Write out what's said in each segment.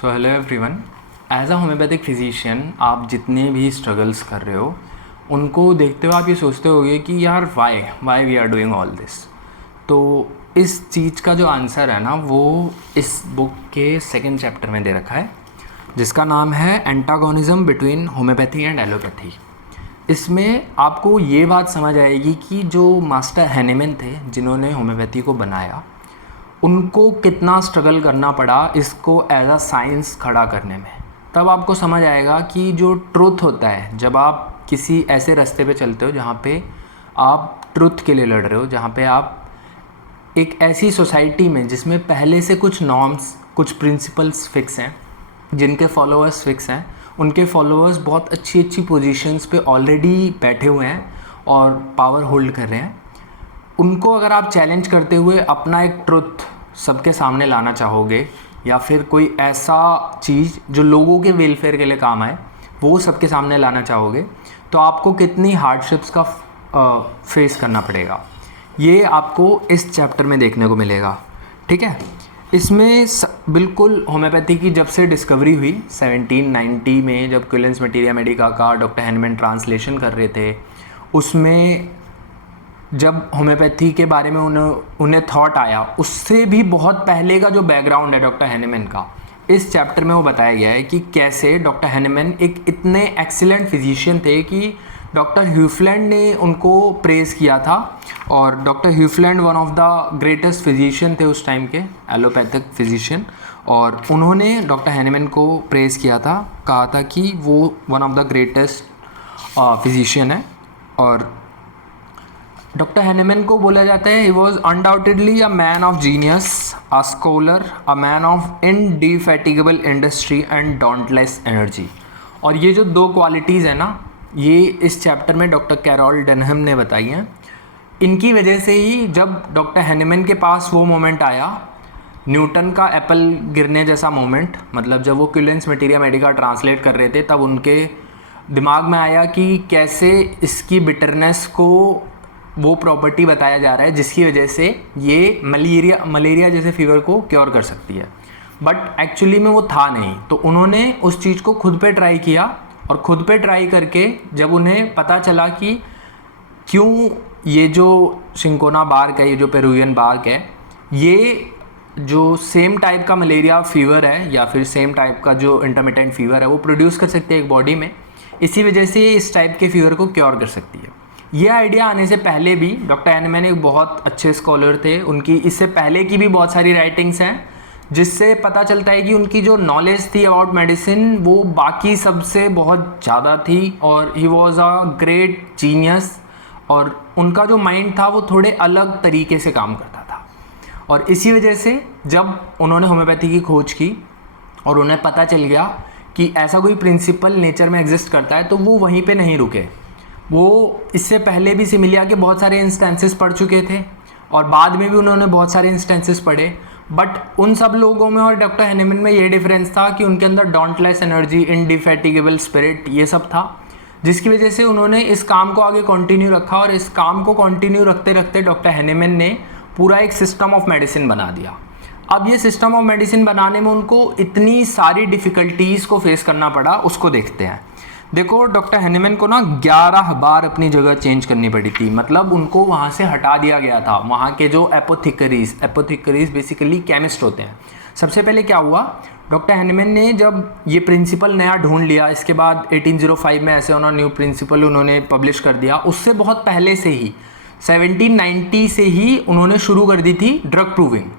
So hello everyone. As a homeopathic physician आप जितने भी स्ट्रगल्स कर रहे हो उनको देखते हुए आप ये सोचते होगे कि यार why we are doing all this. तो इस चीज़ का जो आंसर है ना वो इस बुक के सेकंड चैप्टर में दे रखा है, जिसका नाम है antagonism between homeopathy and allopathy. इसमें आपको ये बात समझ आएगी कि जो मास्टर हैनीमैन थे जिन्होंने होम्योपैथी को बनाया, उनको कितना स्ट्रगल करना पड़ा इसको एज अ साइंस खड़ा करने में। तब आपको समझ आएगा कि जो ट्रुथ होता है, जब आप किसी ऐसे रास्ते पे चलते हो जहाँ पे आप ट्रुथ के लिए लड़ रहे हो, जहाँ पे आप एक ऐसी सोसाइटी में जिसमें पहले से कुछ नॉर्म्स, कुछ प्रिंसिपल्स फिक्स हैं, जिनके फॉलोअर्स फिक्स हैं, उनके फॉलोअर्स बहुत अच्छी अच्छी पोजीशंस पे ऑलरेडी बैठे हुए हैं और पावर होल्ड कर रहे हैं, उनको अगर आप चैलेंज करते हुए अपना एक ट्रुथ सबके सामने लाना चाहोगे या फिर कोई ऐसा चीज़ जो लोगों के वेलफेयर के लिए काम आए वो सबके सामने लाना चाहोगे, तो आपको कितनी हार्डशिप्स का फेस करना पड़ेगा, ये आपको इस चैप्टर में देखने को मिलेगा। ठीक है, इसमें बिल्कुल होम्योपैथी की जब से डिस्कवरी हुई 1790 में, जब क्विलेंस मटेरिया मेडिका का डॉक्टर हैनीमैन ट्रांसलेशन कर रहे थे, उसमें जब होम्योपैथी के बारे में उन्हें थॉट आया, उससे भी बहुत पहले का जो बैकग्राउंड है डॉक्टर हैनीमैन का, इस चैप्टर में वो बताया गया है कि कैसे डॉक्टर हैनीमैन एक इतने एक्सीलेंट फिजिशियन थे कि डॉक्टर ह्यूफलैंड ने उनको प्रेज़ किया था। और doctor Hufeland one of the greatest physician थे उस टाइम के, एलोपैथिक फिजिशियन, और उन्होंने डॉक्टर हैनीमैन को प्रेज़ किया था, कहा था कि वो one of the greatest physician है। और डॉक्टर हैनीमैन को बोला जाता है he was undoubtedly a man of genius, a scholar, a man of indefatigable industry and dauntless energy. और ये जो दो क्वालिटीज़ हैं ना, ये इस चैप्टर में डॉक्टर कैरोल डेनहम ने बताई हैं। इनकी वजह से ही जब डॉक्टर हैनीमैन के पास वो मोमेंट आया, न्यूटन का एप्पल गिरने जैसा मोमेंट, मतलब जब वो क्विलेंस मटेरिया मेडिका ट्रांसलेट कर रहे थे तब उनके दिमाग में आया कि कैसे इसकी बिटरनेस को वो प्रॉपर्टी बताया जा रहा है जिसकी वजह से ये मलेरिया जैसे फीवर को क्योर कर सकती है, बट एक्चुअली में वो था नहीं। तो उन्होंने उस चीज़ को खुद पे ट्राई किया, और खुद पे ट्राई करके जब उन्हें पता चला कि क्यों ये जो सिंकोना बार्क है, ये जो पेरुवियन बार्क है, ये जो सेम टाइप का मलेरिया फीवर है या फिर सेम टाइप का जो इंटरमिटेंट फीवर है वो प्रोड्यूस कर सकती है एक बॉडी में, इसी वजह से इस टाइप के फीवर को क्योर कर सकती है। ये आइडिया आने से पहले भी डॉक्टर हैनीमैन एक बहुत अच्छे स्कॉलर थे। उनकी इससे पहले की भी बहुत सारी राइटिंग्स हैं जिससे पता चलता है कि उनकी जो नॉलेज थी अबाउट मेडिसिन वो बाकी सबसे बहुत ज़्यादा थी, और he was a great genius, और उनका जो माइंड था वो थोड़े अलग तरीके से काम करता था। और इसी वजह से जब उन्होंने होम्योपैथी की खोज की और उन्हें पता चल गया कि ऐसा कोई प्रिंसिपल नेचर में एग्जिस्ट करता है, तो वो वहीं पे नहीं रुके। वो इससे पहले भी सिमिलिया के बहुत सारे इंस्टेंसेस पढ़ चुके थे और बाद में भी उन्होंने बहुत सारे इंस्टेंसेस पढ़े, बट उन सब लोगों में और डॉक्टर हैनीमैन में ये डिफरेंस था कि उनके अंदर डॉन्टलेस एनर्जी, इनडिफैटिगेबल स्पिरिट, ये सब था, जिसकी वजह से उन्होंने इस काम को आगे कंटिन्यू रखा। और इस काम को कंटिन्यू रखते रखते डॉक्टर हैनीमैन ने पूरा एक सिस्टम ऑफ मेडिसिन बना दिया। अब ये सिस्टम ऑफ मेडिसिन बनाने में उनको इतनी सारी डिफ़िकल्टीज़ को फेस करना पड़ा, उसको देखते हैं। देखो, डॉक्टर हैनीमैन को ना 11 बार अपनी जगह चेंज करनी पड़ी थी, मतलब उनको वहाँ से हटा दिया गया था। वहाँ के जो एपोथिकरीज बेसिकली केमिस्ट होते हैं। सबसे पहले क्या हुआ, डॉक्टर हैनीमैन ने जब ये प्रिंसिपल नया ढूंढ लिया, इसके बाद 1805 में ऐसे उन्होंने न्यू प्रिंसिपल उन्होंने पब्लिश कर दिया। उससे बहुत पहले से ही 1790 से ही उन्होंने शुरू कर दी थी ड्रग प्रूविंग।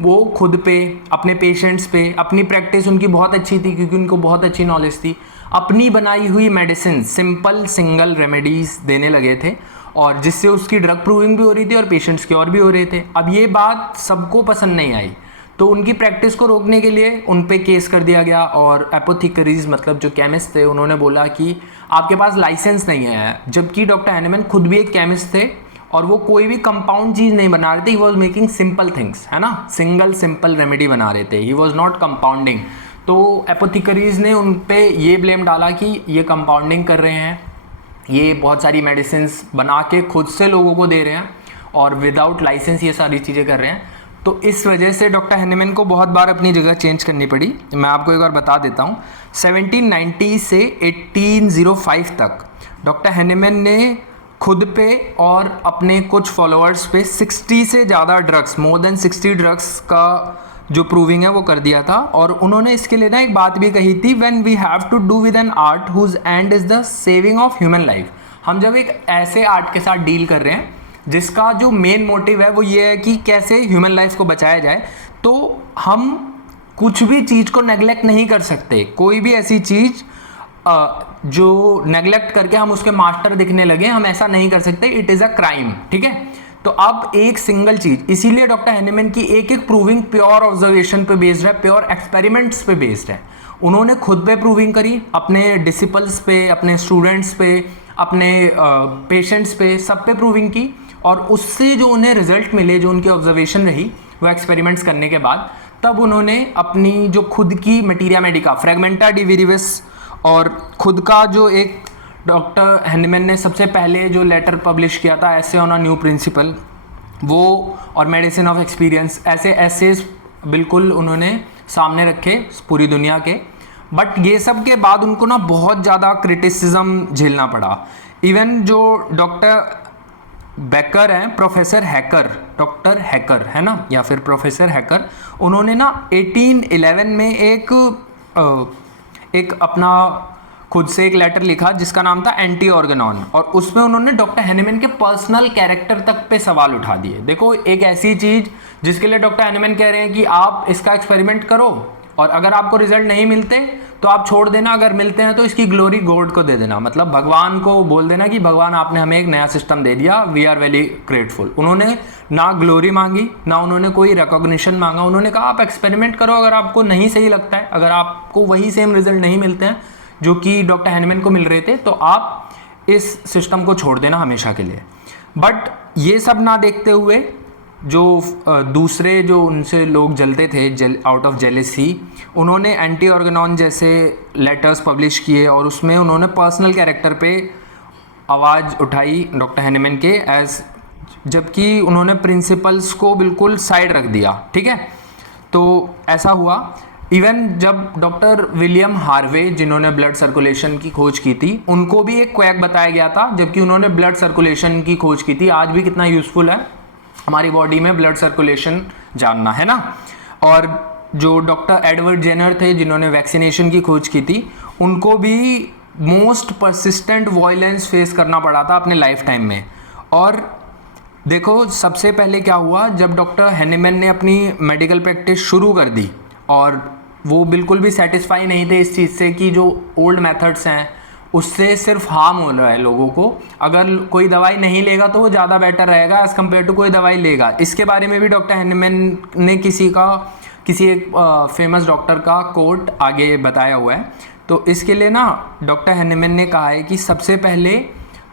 वो खुद पे, अपने पेशेंट्स पे, अपनी प्रैक्टिस उनकी बहुत अच्छी थी क्योंकि उनको बहुत अच्छी नॉलेज थी, अपनी बनाई हुई मेडिसिन, सिंपल सिंगल रेमेडीज़ देने लगे थे, और जिससे उसकी ड्रग प्रूविंग भी हो रही थी और पेशेंट्स क्योर भी हो रहे थे। अब ये बात सबको पसंद नहीं आई, तो उनकी प्रैक्टिस को रोकने के लिए उन पे केस कर दिया गया। और एपोथिकरीज मतलब जो केमिस्ट थे, उन्होंने बोला कि आपके पास लाइसेंस नहीं है, जबकि डॉक्टर हैनीमैन खुद भी एक केमिस्ट थे और वो कोई भी कंपाउंड चीज़ नहीं बना रहे थे। He was making simple things, है ना, सिंगल सिंपल रेमेडी बना रहे थे, ही वॉज नॉट कंपाउंडिंग। तो एपोथिकरीज ने उन पे ये ब्लेम डाला कि ये कंपाउंडिंग कर रहे हैं, ये बहुत सारी मेडिसिन बना के खुद से लोगों को दे रहे हैं और विदाउट लाइसेंस ये सारी चीज़ें कर रहे हैं। तो इस वजह से डॉक्टर हैनीमैन को बहुत बार अपनी जगह चेंज करनी पड़ी। मैं आपको एक बार बता देता हूँ, 1790 से 1805 तक डॉक्टर हैनीमैन ने खुद पे और अपने कुछ फॉलोअर्स पे 60 से ज़्यादा ड्रग्स, मोर देन 60 ड्रग्स का जो प्रूविंग है वो कर दिया था। और उन्होंने इसके लिए ना एक बात भी कही थी, when we have to do with an art whose end is the saving of human life. हम जब एक ऐसे आर्ट के साथ डील कर रहे हैं जिसका जो मेन मोटिव है वो ये है कि कैसे ह्यूमन लाइफ को बचाया जाए, तो हम कुछ भी चीज़ को नेगलेक्ट नहीं कर सकते। कोई भी ऐसी चीज़ जो नेगलेक्ट करके हम उसके मास्टर दिखने लगे, हम ऐसा नहीं कर सकते, इट इज़ अ क्राइम। ठीक है, तो अब एक सिंगल चीज़, इसीलिए डॉक्टर हैनीमैन की एक एक प्रूविंग प्योर ऑब्जर्वेशन पे बेस्ड है, प्योर एक्सपेरिमेंट्स पे बेस्ड है। उन्होंने खुद पे प्रूविंग करी, अपने डिसिपल्स पे, अपने स्टूडेंट्स पे, अपने पेशेंट्स पे, सब पे प्रूविंग की, और उससे जो उन्हें रिजल्ट मिले, जो उनकी ऑब्जर्वेशन रही वो एक्सपेरिमेंट्स करने के बाद, तब उन्होंने अपनी जो खुद की मटीरिया मेडिका, फ्रेगमेंटा डी विरिविस, और खुद का जो एक डॉक्टर हैनीमैन ने सबसे पहले जो लेटर पब्लिश किया था, ऐसे ऑन अ न्यू प्रिंसिपल, वो, और मेडिसिन ऑफ एक्सपीरियंस, ऐसे एसेस बिल्कुल उन्होंने सामने रखे पूरी दुनिया के। बट ये सब के बाद उनको ना बहुत ज़्यादा क्रिटिसिज्म झेलना पड़ा। इवन जो डॉक्टर बेकर हैं, प्रोफेसर हैकर, डॉक्टर हैकर है ना, या फिर प्रोफेसर हैकर, उन्होंने ना 1811 में एक अपना खुद से एक लेटर लिखा जिसका नाम था एंटी ऑर्गेनॉन, और उसमें उन्होंने डॉक्टर हैनीमैन के पर्सनल कैरेक्टर तक पे सवाल उठा दिए। देखो, एक ऐसी चीज़ जिसके लिए डॉक्टर हैनीमैन कह रहे हैं कि आप इसका एक्सपेरिमेंट करो और अगर आपको रिजल्ट नहीं मिलते तो आप छोड़ देना, अगर मिलते हैं तो इसकी ग्लोरी गॉड को दे देना, मतलब भगवान को बोल देना कि भगवान आपने हमें एक नया सिस्टम दे दिया, वी आर वेरी ग्रेटफुल। उन्होंने ना ग्लोरी मांगी, ना उन्होंने कोई रिकॉग्निशन मांगा। उन्होंने कहा आप एक्सपेरिमेंट करो, अगर आपको नहीं सही लगता है, अगर आपको वही सेम रिजल्ट नहीं मिलते हैं जो कि डॉक्टर हैनीमैन को मिल रहे थे, तो आप इस सिस्टम को छोड़ देना हमेशा के लिए। बट ये सब ना देखते हुए जो दूसरे जो उनसे लोग जलते थे आउट ऑफ जेलेसी, उन्होंने एंटी ऑर्गेनॉन जैसे लेटर्स पब्लिश किए और उसमें उन्होंने पर्सनल कैरेक्टर पे आवाज़ उठाई डॉक्टर हैनीमैन के एज, जबकि उन्होंने प्रिंसिपल्स को बिल्कुल साइड रख दिया। ठीक है, तो ऐसा हुआ। इवन जब डॉक्टर विलियम हार्वे, जिन्होंने ब्लड सर्कुलेशन की खोज की थी, उनको भी एक क्वैक बताया गया था, जबकि उन्होंने ब्लड सर्कुलेशन की खोज की थी। आज भी कितना यूज़फुल है हमारी बॉडी में ब्लड सर्कुलेशन जानना, है ना। और जो डॉक्टर एडवर्ड जेनर थे, जिन्होंने वैक्सीनेशन की खोज की थी, उनको भी मोस्ट परसिस्टेंट वायलेंस फेस करना पड़ा था अपने लाइफ टाइम में। और देखो, सबसे पहले क्या हुआ, जब डॉक्टर हैनीमैन ने अपनी मेडिकल प्रैक्टिस शुरू कर दी और वो बिल्कुल भी सेटिस्फाई नहीं थे इस चीज़ से कि जो ओल्ड मेथड्स हैं उससे सिर्फ हार्म हो रहा है लोगों को, अगर कोई दवाई नहीं लेगा तो वो ज़्यादा बेटर रहेगा एज़ कम्पेयर टू कोई दवाई लेगा। इसके बारे में भी डॉक्टर हैनीमैन ने किसी एक फेमस डॉक्टर का कोट आगे बताया हुआ है। तो इसके लिए ना डॉक्टर हैनीमैन ने कहा है कि सबसे पहले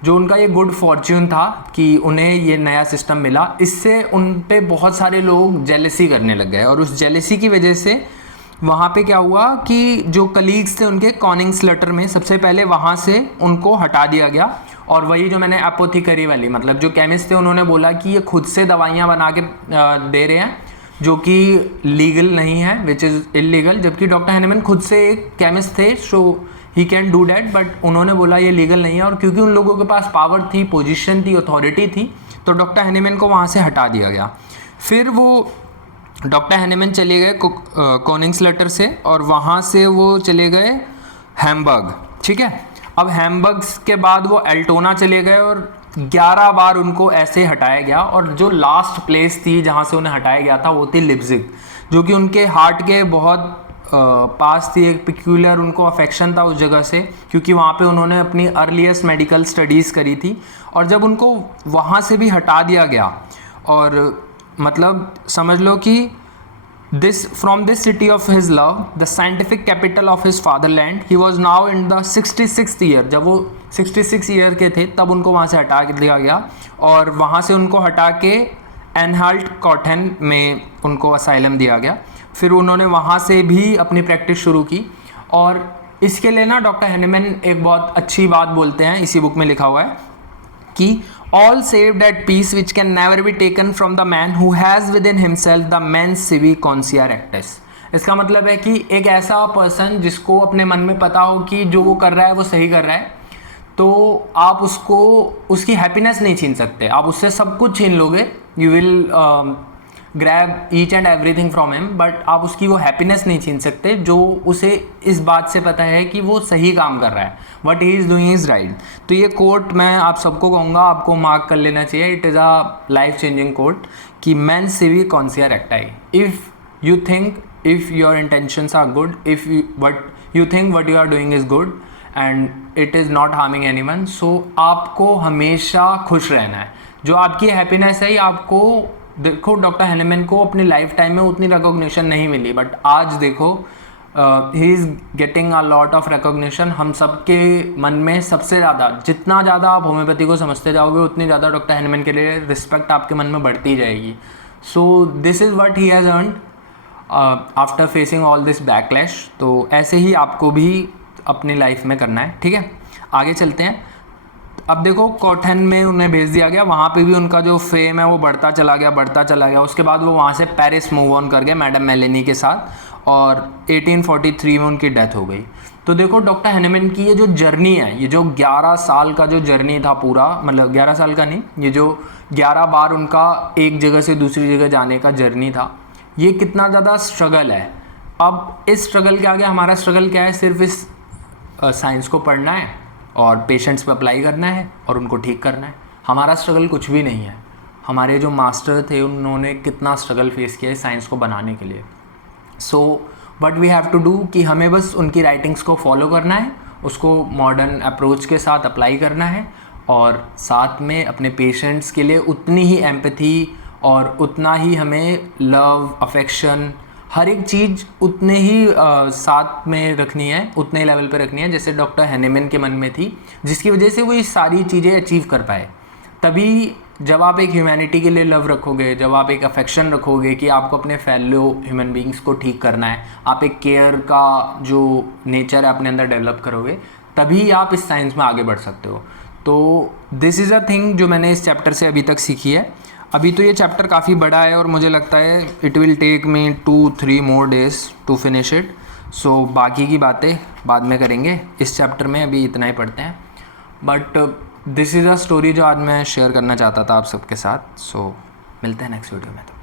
जो उनका ये गुड फॉर्च्यून था कि उन्हें ये नया सिस्टम मिला, इससे उन पे बहुत सारे लोग जेलसी करने लग गए, और उस जेलसी की वजह से वहाँ पे क्या हुआ कि जो कलीग्स थे उनके कॉनिंग्स लेटर में, सबसे पहले वहाँ से उनको हटा दिया गया। और वही जो मैंने एपोथेकेरी वाली, मतलब जो केमिस्ट थे, उन्होंने बोला कि ये खुद से दवाइयाँ बना के दे रहे हैं जो कि लीगल नहीं है, विच इज़ इलीगल, जबकि डॉक्टर हैनीमैन खुद से एक केमिस्ट थे, so he can do that, but उन्होंने बोला ये लीगल नहीं है। और क्योंकि उन लोगों के पास पावर थी, पोजीशन थी, अथॉरिटी थी, तो डॉक्टर हैनीमैन को वहाँ से हटा दिया गया। फिर वो डॉक्टर हैनीमैन चले गए कॉनिंग्स लेटर से, और वहाँ से वो चले गए हैम्बर्ग। ठीक है, अब हैम्बर्ग के बाद वो एल्टोना चले गए और 11 बार उनको ऐसे हटाया गया। और जो लास्ट प्लेस थी जहाँ से उन्हें हटाया गया था वो थी लिप्जिग, जो कि उनके हार्ट के बहुत पास थी। एक पिक्यूलर उनको अफेक्शन था उस जगह से, क्योंकि वहाँ पे उन्होंने अपनी अर्लीस्ट मेडिकल स्टडीज़ करी थी। और जब उनको वहाँ से भी हटा दिया गया, और मतलब समझ लो कि from this city of his love, the scientific capital of his fatherland, he was now in the 66th year। जब वो 66 ईयर के थे तब उनको वहाँ से हटा दिया गया, और वहाँ से उनको हटा के एनहाल्ट कॉटन में उनको असाइलम दिया गया। फिर उन्होंने वहाँ से भी अपनी प्रैक्टिस शुरू की। और इसके लिए ना डॉक्टर हैनीमैन एक बहुत अच्छी बात बोलते हैं, इसी बुक में लिखा हुआ है कि all saved at peace which can never be taken from the man who has within himself the mens civi conscia rectus। इसका मतलब है कि एक ऐसा पर्सन जिसको अपने मन में पता हो कि जो वो कर रहा है वो सही कर रहा है, तो आप उसको उसकी हैप्पीनेस नहीं छीन सकते, आप उससे सब कुछ छीन लोगे, you will grab each and everything from him, but आप उसकी वो हैप्पीनेस नहीं छीन सकते जो उसे इस बात से पता है कि वो सही काम कर रहा है, what he is doing is right. तो ये कोट मैं आप सबको कहूँगा, आपको मार्क कर लेना चाहिए, it is a life changing quote कि मेंस सिवी कॉन्सिया रेक्टाई। If you think, if your intentions are good, if you think what you are doing is good and it is not harming anyone, so आपको हमेशा खुश रहना है। जो आपकी हैप्पीनेस है, आपको देखो डॉक्टर हैनेमैन को अपनी लाइफ टाइम में उतनी रिकॉग्निशन नहीं मिली, बट आज देखो he is getting a lot of recognition. हम सबके मन में सबसे ज़्यादा, जितना ज़्यादा आप होम्योपैथी को समझते जाओगे उतनी ज़्यादा डॉक्टर हैनेमैन के लिए रिस्पेक्ट आपके मन में बढ़ती जाएगी। So this is what he has earned after facing all this backlash. तो ऐसे ही आपको भी अपनी लाइफ में करना है, ठीक है। आगे चलते हैं। अब देखो कॉटन में उन्हें भेज दिया गया, वहाँ पे भी उनका जो फेम है वो बढ़ता चला गया। उसके बाद वो वहाँ से पेरिस मूव ऑन कर गए मैडम मेलेनी के साथ, और 1843 में उनकी डेथ हो गई। तो देखो डॉक्टर हैनेमैन की ये जो जर्नी है, ये जो 11 साल का जो जर्नी था पूरा, मतलब 11 साल का नहीं, ये जो 11 बार उनका एक जगह से दूसरी जगह जाने का जर्नी था, ये कितना ज़्यादा स्ट्रगल है। अब इस स्ट्रगल के आगे हमारा स्ट्रगल क्या है? सिर्फ इस साइंस को पढ़ना है और पेशेंट्स पे अप्लाई करना है और उनको ठीक करना है। हमारा स्ट्रगल कुछ भी नहीं है। हमारे जो मास्टर थे उन्होंने कितना स्ट्रगल फेस किया है साइंस को बनाने के लिए। So what we have to do कि हमें बस उनकी राइटिंग्स को फॉलो करना है, उसको मॉडर्न अप्रोच के साथ अप्लाई करना है, और साथ में अपने पेशेंट्स के लिए उतनी ही एम्पैथी और उतना ही हमें लव, अफेक्शन, हर एक चीज़ उतने ही साथ में रखनी है, उतने लेवल पे रखनी है जैसे डॉक्टर हैनेमैन के मन में थी, जिसकी वजह से वो ये सारी चीज़ें अचीव कर पाए। तभी जब आप एक ह्यूमैनिटी के लिए लव रखोगे, जब आप एक अफेक्शन रखोगे कि आपको अपने फेलो ह्यूमन बींग्स को ठीक करना है, आप एक केयर का जो नेचर है अपने अंदर डेवलप करोगे, तभी आप इस साइंस में आगे बढ़ सकते हो। तो दिस इज़ अ थिंग जो मैंने इस चैप्टर से अभी तक सीखी है। अभी तो ये चैप्टर काफ़ी बड़ा है और मुझे लगता है it will take me 2-3 more days to finish it. So बाकी की बातें बाद में करेंगे, इस चैप्टर में अभी इतना ही पढ़ते हैं। But this is a story जो आज मैं शेयर करना चाहता था आप सबके साथ। सो मिलते हैं नेक्स्ट वीडियो में।